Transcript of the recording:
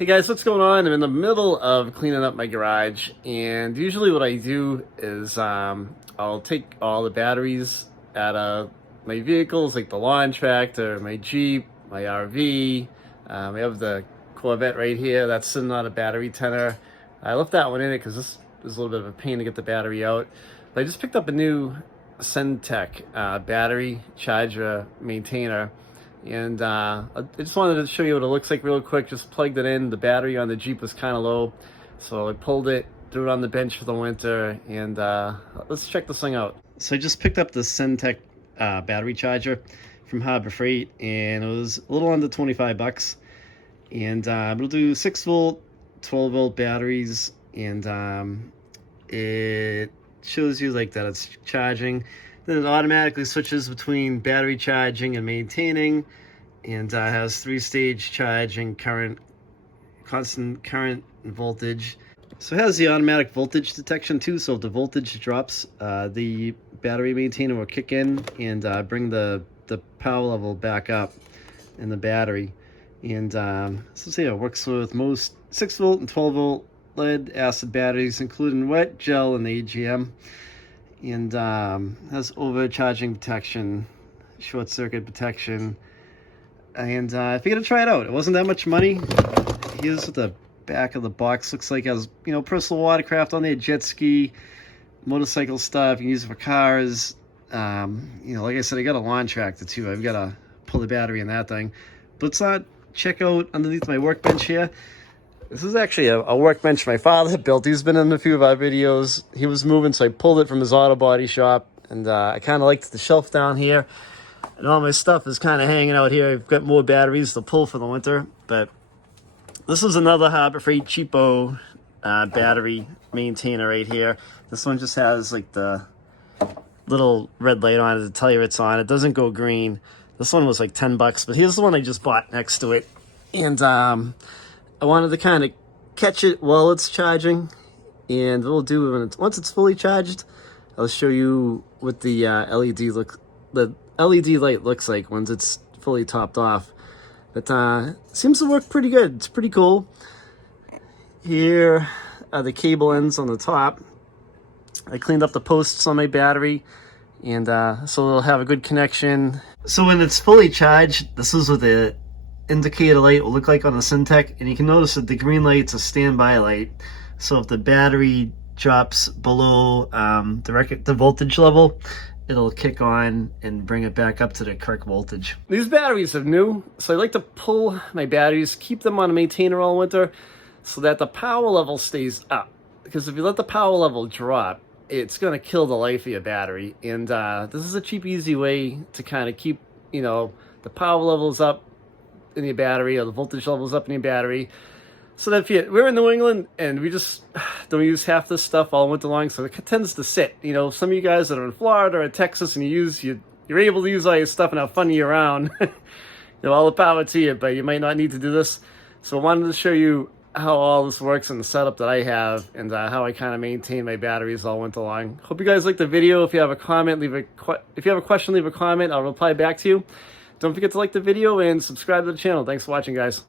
Hey guys, what's going on? I'm in the middle of cleaning up my garage, and usually what I do is I'll take all the batteries out of my vehicles, like the lawn tractor, my Jeep, my RV. I have the Corvette right here that's sitting on a battery tenner. I left that one in it because this is a little bit of a pain to get the battery out. But I just picked up a new Centec battery charger maintainer. And I just wanted to show you what it looks like real quick. Just plugged it in. The battery on the Jeep was kind of low, so I pulled it, threw it on the bench for the winter, and let's check this thing out. So I just picked up the Centec battery charger from Harbor Freight, and it was a little under 25 bucks. And it'll do 6 volt, 12 volt batteries, and it shows you like that it's charging. Then it automatically switches between battery charging and maintaining, and has 3-stage charging, current, constant current, and voltage. So it has the automatic voltage detection too, so if the voltage drops, the battery maintainer will kick in and bring the power level back up in the battery. And so see, it works with most 6 volt and 12 volt lead acid batteries, including wet, gel, and AGM. And has overcharging protection, short circuit protection. And I figured to try it out. It wasn't that much money. Here's what the back of the box looks like. It has, you know, personal watercraft on there, jet ski, motorcycle stuff. You can use it for cars. You know, like I said, I got a lawn tractor too. I've got to pull the battery in that thing. But let's not check out underneath my workbench here. This is actually a workbench my father built. He's been in a few of our videos. He was moving, so I pulled it from his auto body shop. And I kind of liked the shelf down here. And all my stuff is kind of hanging out here. I've got more batteries to pull for the winter. But this is another Harbor Freight cheapo battery maintainer right here. This one just has like the little red light on it to tell you it's on. It doesn't go green. This one was like 10 bucks. But here's the one I just bought next to it. And I wanted to kind of catch it while it's charging, and what we'll do when once it's fully charged, I'll show you what the LED light looks like once it's fully topped off. But seems to work pretty good. It's pretty cool. Here are the cable ends on the top. I cleaned up the posts on my battery, and so it'll have a good connection. So when it's fully charged, this is what the indicator light will look like on the Centec, and you can notice that the green light's a standby light. So if the battery drops below the voltage level, it'll kick on and bring it back up to the correct voltage. These batteries are new, so I like to pull my batteries, keep them on a maintainer all winter so that the power level stays up. Because if you let the power level drop, it's going to kill the life of your battery. And this is a cheap, easy way to kind of keep, you know, the power levels up in your battery, or the voltage levels up in your battery, so that if we're in New England and we just don't use half this stuff all winter long, so it tends to sit. You know, some of you guys that are in Florida or Texas and you're able to use all your stuff and have fun year round. You know, all the power to you, but you might not need to do this. So I wanted to show you how all this works and the setup that I have, and how I kind of maintain my batteries all winter long. Hope you guys liked the video. If you have a comment, if you have a question, leave a comment. I'll reply back to you. Don't forget to like the video and subscribe to the channel. Thanks for watching, guys.